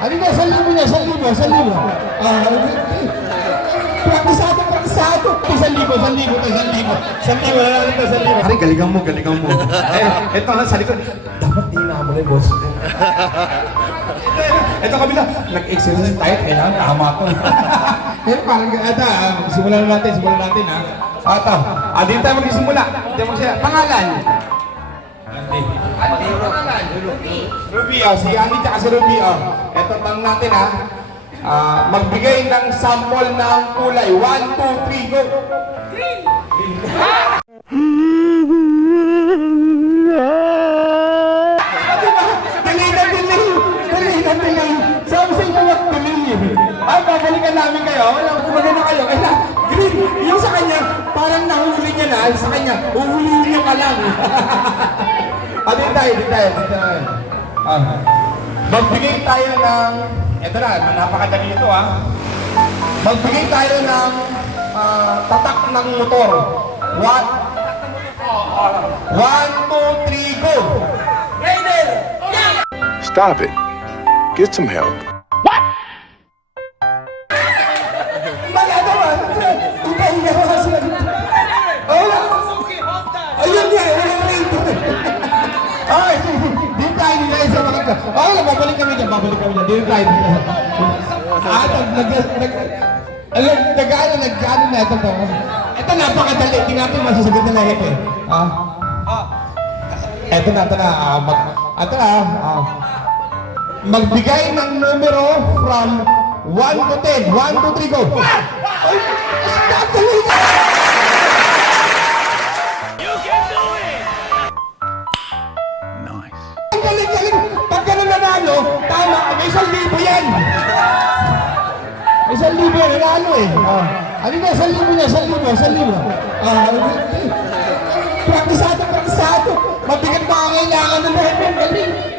Ano na, 1,000 niya, 1,000, 1,000. Praktisado, praktisado. 1,000, 1,000, 1,000. 1,000, wala natin ito, 1,000. Pare, galingan mo, galingan mo. Ito na sa likod. Dapat di na mo na boss. Ito kabila, nag-exercise tayo, kailangan tama to. Parang ito, simulan natin ha. Ito, dito tayo magsisimula. Dito mo siya. Pangalan? Andy. Ruby, si Andy tsaka si Ruby. Ito tanong natin ha. Magbigay ng sample ng kulay. 1, 2, 3, go! Green! Delay. Sabi sa inyo, what delay? Babalikan namin kayo. Kumagana na kayo. Kaya green, yung sa kanya, parang nahuli niya na. Sa kanya, uhuli niya ka lang. Dito tayo. Magbigay tayo ng, eto na, napakadali ito Magbigay tayo ng tatak ng motor. 1, 2, 3, go! Raider! Stop it. Get some help. Ipahinga ko kasi ayun nga, ay, dito tayo nila sa mga babalik kami dyan. Dito tayo. Nag-ano na ito to. Ito napakadali, hindi natin masasagot na lahat Ito na. Magbigay ng numero from 1 to 10. 1, 2, 3, go! Ay, dali ka! Nice. Ang galing! Pag gano'n nanalo, tama, may 1,000 yan! May 1,000 yan, nanalo Ano na, 1,000 niya, 1,000. Praktisado. Mabigat pa ang kailangan ng lahat.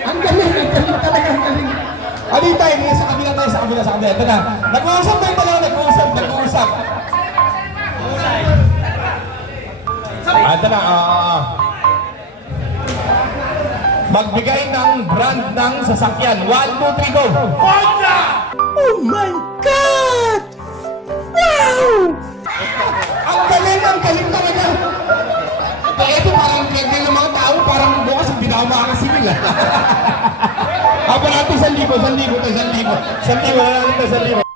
Ang galing talaga, ang galing. Tayo, sa kabila. Ito na. Nag-uusap tayo pala, nag-uusap. Ito na, magbigay ng brand ng sasakyan. 1, 2, 3, go! Honda! Oh my God! Wow! Ang galing talaga. Ito parang kaya ng mga tao, parang bukas ang binama ka sila. Natin 1,000, wala natin ito 1,000.